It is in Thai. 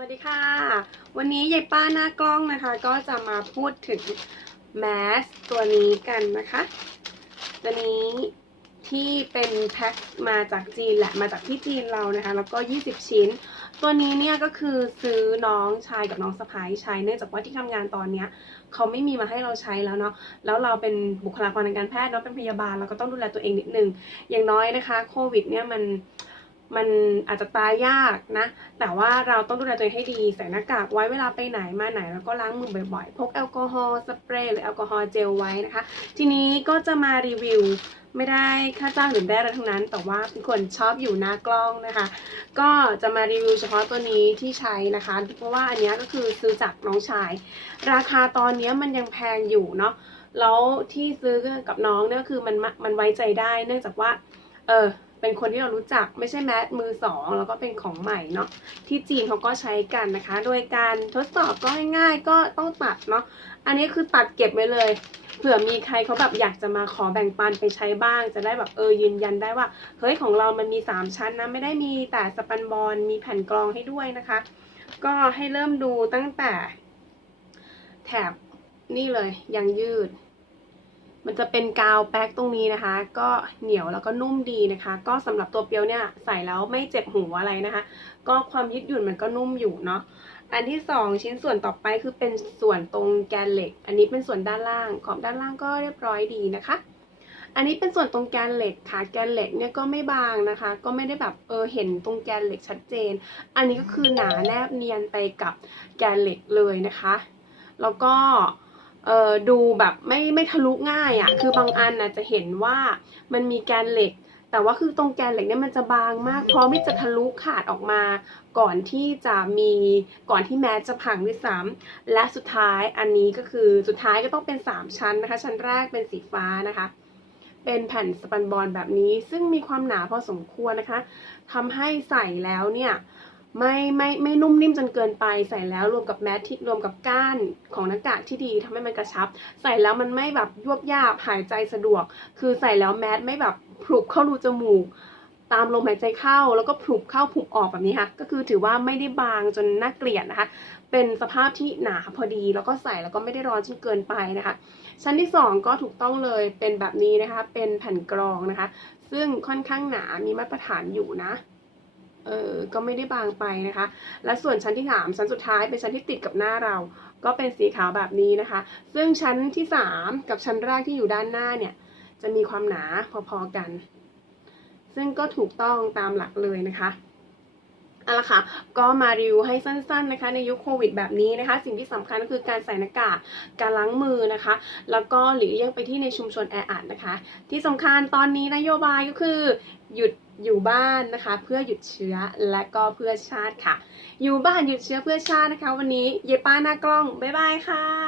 วัสดีค่ะ วันนี้ยายป้าหน้ากล้องนะคะ ก็จะมาพูดถึงแมสตัวนี้กันนะคะ ตัวนี้ที่เป็นแพ็คมาจากจีนแหละมาจากที่จีนเรานะคะ แล้วก็ 20 ชิ้น ตัวนี้เนี่ยก็คือซื้อน้องชายกับน้องสะพ้ายใช้เนื่องจากว่าที่ทำงานตอนเนี้ยเขาไม่มีมาให้เราใช้แล้วเนาะแล้วเราเป็นบุคลากรทางการแพทย์เนาะเป็นพยาบาลเราก็ต้องดูแลตัวเองนิดนึงอย่างน้อยนะคะโควิดเนี่ยมัน มันอาจจะตายยากนะ แต่ว่าเราต้องดูแลตัวเองให้ดี ใส่หน้ากากไว้เวลาไปไหนมาไหน แล้วก็ล้างมือบ่อยๆ พกแอลกอฮอล์สเปรย์หรือแอลกอฮอล์เจลไว้นะคะ ทีนี้ก็จะมารีวิวไม่ได้ค่าจ้างหรือได้อะไรทั้งนั้น แต่ว่าเป็นคนชอบอยู่หน้ากล้องนะคะ ก็จะมารีวิวเฉพาะตัวนี้ที่ใช้นะคะ เพราะว่าอันนี้ก็คือซื้อจากน้องชาย ราคาตอนนี้มันยังแพงอยู่เนาะ แล้วที่ซื้อกับน้องเนี่ยคือมันมันไว้ใจได้ เนื่องจากว่า เออ เป็นคนที่เรารู้จักไม่ใช่แมสมือสองแล้วก็เป็นของใหม่เนาะที่จีนเขาก็ใช้กันนะคะ โดยการทดสอบก็ง่ายๆก็ต้องตัดเนาะอันนี้คือตัดเก็บไว้เลยเผื่อมีใครเขาแบบอยากจะมาขอแบ่งปันไปใช้บ้าง จะได้แบบเออยืนยันได้ว่าเฮ้ยของเรามันมี 3 ชั้นนะไม่ได้มีแต่สปันบอลมีแผ่นกรองให้ด้วยนะคะ ก็ให้เริ่มดูตั้งแต่แถบนี่เลยยางยืด มันจะเป็นกาวแป๊กตรงนี้นะคะ ก็เหนียวแล้วก็นุ่มดีนะคะ ก็สำหรับตัวเปียวเนี่ยใส่แล้วไม่เจ็บหูอะไรนะคะ ก็ความยืดหยุ่นมันก็นุ่มอยู่เนาะอันที่สองชิ้นส่วนต่อไปคือเป็นส่วนตรงแกนเหล็ก อันนี้เป็นส่วนด้านล่างขอบด้านล่างก็เรียบร้อยดีนะคะ อันนี้เป็นส่วนตรงแกนเหล็กค่ะแกนเหล็กเนี่ยก็ไม่บางนะคะ ก็ไม่ได้แบบเออเห็นตรงแกนเหล็กชัดเจน อันนี้ก็คือหนาแนบเนียนไปกับแกนเหล็กเลยนะคะ แล้วก็ เออดูแบบไม่ไม่ทะลุง่ายอะ่ะ คือบางอันนะจะเห็นว่ามันมีแกนเหล็ก แต่ว่าคือตรงแกนเหล็กเนี่ยมันจะบางมากพร้อมที่จะทะลุขาดออกมา ก่อนที่จะมีก่อนที่แมสจะพังด้วยซ้ำและสุดท้ายอันนี้ก็คือสุดท้ายก็ต้องเป็น 3 ชั้นนะคะ ชั้นแรกเป็นสีฟ้านะคะ เป็นแผ่นสปันบอลแบบนี้ ซึ่งมีความหนาพอสมควรนะคะทำให้ใส่แล้วเนี่ย ไม่ไม่ไม่นุ่มนิ่มจนเกินไปใส่แล้วรวมกับแมสที่รวมกับก้านของหน้ากากที่ดีทำให้มันกระชับ ใส่แล้วมันไม่แบบยวบยาบหายใจสะดวก คือใส่แล้วแมสไม่แบบผลุกเข้ารูจมูก ตามลมหายใจเข้าแล้วก็ผลุกเข้าผลุกออกแบบนี้ค่ะ ก็คือถือว่าไม่ได้บางจนน่าเกลียดนะคะ เป็นสภาพที่หนาพอดีแล้วก็ใส่แล้วก็ไม่ได้ร้อนจนเกินไปนะคะ ชั้นที่ 2 ก็ถูกต้องเลยเป็นแบบนี้นะคะ เป็นแผ่นกรองนะคะ ซึ่งค่อนข้างหนามีมาตรฐานอยู่นะ ก็ไม่ได้บางไปนะคะ และส่วนชั้นที่ 3 ชั้นสุดท้ายเป็นชั้นที่ติดกับหน้าเรา ก็เป็นสีขาวแบบนี้นะคะ ซึ่งชั้นที่ 3 กับชั้นแรกที่อยู่ด้านหน้าเนี่ยจะมีความหนาพอๆกัน ซึ่งก็ถูกต้องตามหลักเลยนะคะ เอาละค่ะ ก็มารีวิวให้สั้นๆนะคะ ในยุคโควิดแบบนี้นะคะ สิ่งที่สำคัญก็คือการใส่หน้ากาก การล้างมือนะคะ แล้วก็หลีกเลี่ยงไปที่ในชุมชนแออัดนะคะ ที่สำคัญตอนนี้นโยบายก็คือหยุดอยู่บ้านนะคะ เพื่อหยุดเชื้อและก็เพื่อชาติค่ะ อยู่บ้านหยุดเชื้อเพื่อชาตินะคะ วันนี้เยป้าหน้ากล้องบ๊ายบายค่ะ